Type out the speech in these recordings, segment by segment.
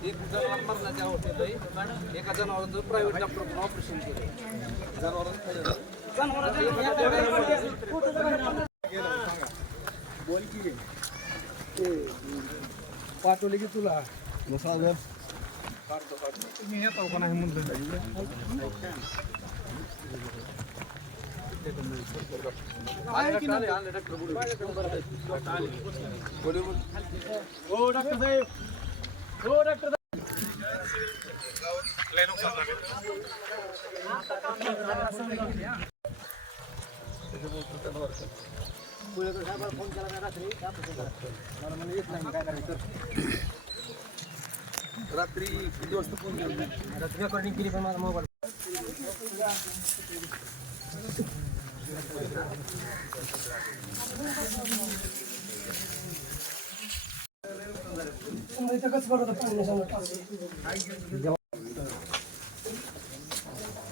मरणाच्या अवस्थेत आहे एका जनावरांचं प्रायव्हेट डॉक्टर ऑपरेशन केलं पाठवले की तुला? मी येतो हो डॉक्टर फोन केला का नाही काय करायचं रात्री किती वाजता फोन केला रेकॉर्डिंग केली पण माझा मोबाईल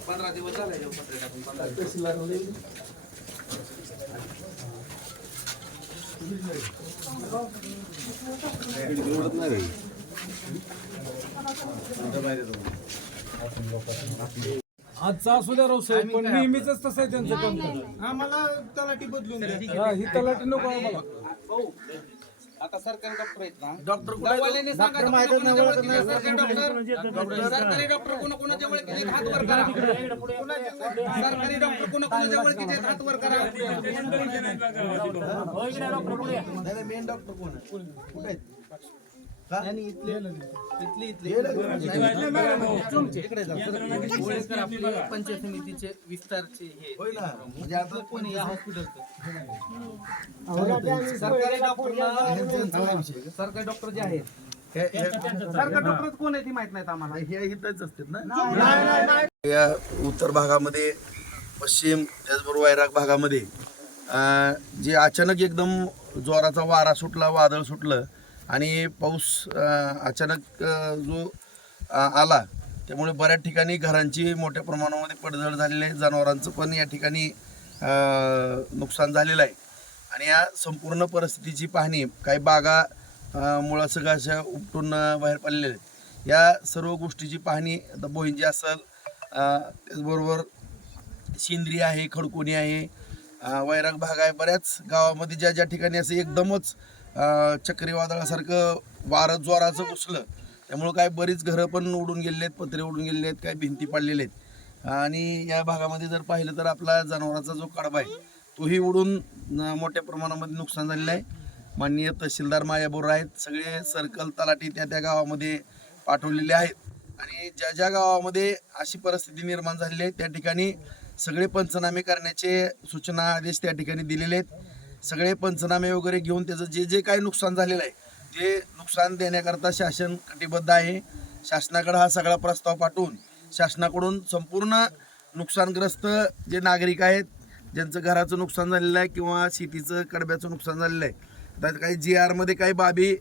पंधरा दिवस झाले आजचा असू द्या राव साहेब पण नेहमीच तसं आहे त्यांचं काम आम्हाला तलाठी बदलून द्या. ही तलाठी नको आम्हाला. आता सरकारी डॉक्टर आहेत ना. डॉक्टर दवाखान्याने सांगा सरकारी डॉक्टर सरकारी डॉक्टर कोणाकोणाच्या ओळखीचे आहेत, हात वर करा. सरकारी डॉक्टर कोणाकोणाच्या ओळखीचे आहेत, हात वर करा. मेन डॉक्टर कोण आहे? कुठे आहेत? इथली इथली गोळेकर आपले? पंचायत समितीचे विस्तारचे हे. होय ना. म्हणजे आता कोणी या हॉस्पिटलचं सरकारी डॉक्टर सरकारी डॉक्टर जे आहेत. हे- हे- सरकारी डॉक्टर कोण आहे ती माहीत नाहीत आम्हाला. हे इथंच असतात ना? या उत्तर भागामध्ये पश्चिम त्याचबरोबर वैराग भागामध्ये जे अचानक एकदम जोराचा वारा सुटला वादळ सुटलं आणि पाऊस अचानक जो आला त्यामुळे बऱ्याच ठिकाणी घरांची मोठ्या प्रमाणामध्ये पडझड झालेली आहे. जनावरांचं पण या ठिकाणी नुकसान झालेलं आहे. आणि या संपूर्ण परिस्थितीची पाहणी काही बागा मुळं सगळं अशा उपटून बाहेर पडलेल्या आहेत. या सर्व गोष्टीची पाहणी आता बोहिंजी असेल त्याचबरोबर शेंद्री आहे खडकोणी आहे वैराग भाग आहे बऱ्याच गावामध्ये ज्या ज्या ठिकाणी असं एकदमच चक्रीवादळासारखं वारं ज्वाराचं घुसलं त्यामुळं काय बरीच घरं पण उडून गेलेले आहेत पत्रे उडून गेलेले आहेत काय भिंती पडलेले आहेत. आणि या भागामध्ये जर पाहिलं तर आपला जनावरांचा जो कडबा आहे तोही उडून मोठ्या प्रमाणामध्ये नुकसान झालेलं आहे. माननीय तहसीलदार मायाबोर आहेत. सगळे सर्कल तलाठी त्या त्या गावामध्ये पाठवलेले आहेत. आणि ज्या ज्या गावामध्ये अशी परिस्थिती निर्माण झालेली आहे त्या ठिकाणी सगळे पंचनामे करण्याचे सूचना आदेश त्या ठिकाणी दिलेले आहेत. सगळे पंचनामे वगैरे घेऊन त्याचं जे जे काही नुकसान झालेलं आहे ते नुकसान देण्याकरता शासन कटिबद्ध आहे. शासनाकडे हा सगळा प्रस्ताव पाठवून शासनाकडून संपूर्ण नुकसानग्रस्त जे नागरिक आहेत ज्यांचं घराचं नुकसान झालेलं आहे किंवा शेतीचं कडब्याचं नुकसान झालेलं आहे. आता काही जी आरमध्ये काही बाबी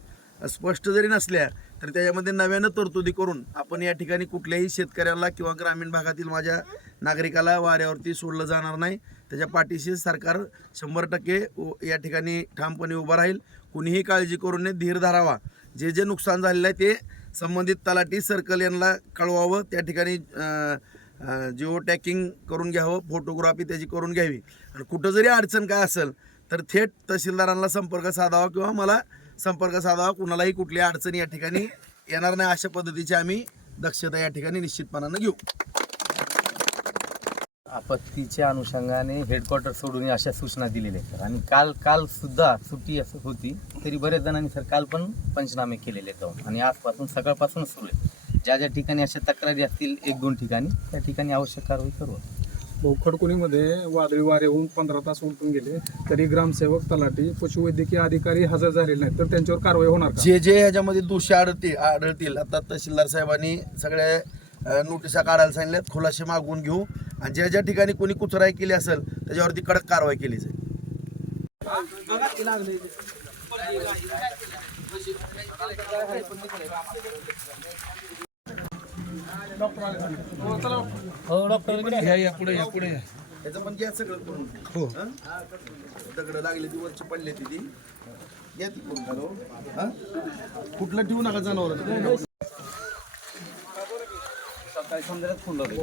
स्पष्ट जरी नसल्या तर त्याच्यामध्ये नव्यानं तरतुदी करून आपण या ठिकाणी कुठल्याही शेतकऱ्याला किंवा ग्रामीण भागातील माझ्या नागरिकाला वाऱ्यावरती सोडलं जाणार नाही. त्याच्या पाठीशी सरकार शंभर टक्के या ठिकाणी ठामपणे उभं राहील. कुणीही काळजी करू नये धीर धरावा. जे जे नुकसान झालेलं आहे ते संबंधित तलाठी सर्कल यांना कळवावं. त्या ठिकाणी जिओ टॅकिंग करून घ्यावं फोटोग्राफी त्याची करून घ्यावी. आणि कुठं जरी अडचण काय असेल तर थेट तहसीलदारांना संपर्क साधावा किंवा मला संपर्क साधावा. कुणालाही कुठली अडचण या ठिकाणी येणार नाही अशा पद्धतीची आम्ही दक्षता या ठिकाणी निश्चितपणानं घेऊ. आपत्तीच्या अनुषंगाने हेडक्वार्टर सोडून अशा सूचना दिलेल्या आहेत. आणि काल काल सुद्धा सुट्टी असं होती तरी बऱ्याच जणांनी सर काल पण पंचनामे केलेले आहेत. आणि आजपासून सकाळपासून सुरू आहे ज्या ज्या ठिकाणी अशा तक्रारी असतील एक दोन ठिकाणी त्या ठिकाणी आवश्यक कारवाई करू. खडकुणीमध्ये वादळी वारे होऊन पंधरा तास उलटून गेले तरी ग्रामसेवक तलाठी पशुवैद्यकीय अधिकारी हजर झालेले नाहीत. तर त्यांच्यावर कारवाई होणार का? जे जे ह्याच्यामध्ये दोषी आढळतील आढळतील. आता तहसीलदार साहेबांनी सगळ्या अ, नोटिसा काढायला सांगितल्यात खुलासे मागवून घेऊ. आणि ज्या ज्या ठिकाणी कोणी कुचराई केली असेल त्याच्यावरती कडक कारवाई केली जाईल. या या पुढे या पुढे या. त्याचं पण घ्या सगळं करून. हो. हं? दगड लागले ती वरची पडले ती ती. घ्या ती करून घालू. हं? कुठलं ठेवू नका जनावर. सकाळी समुद्रात फोन लावले.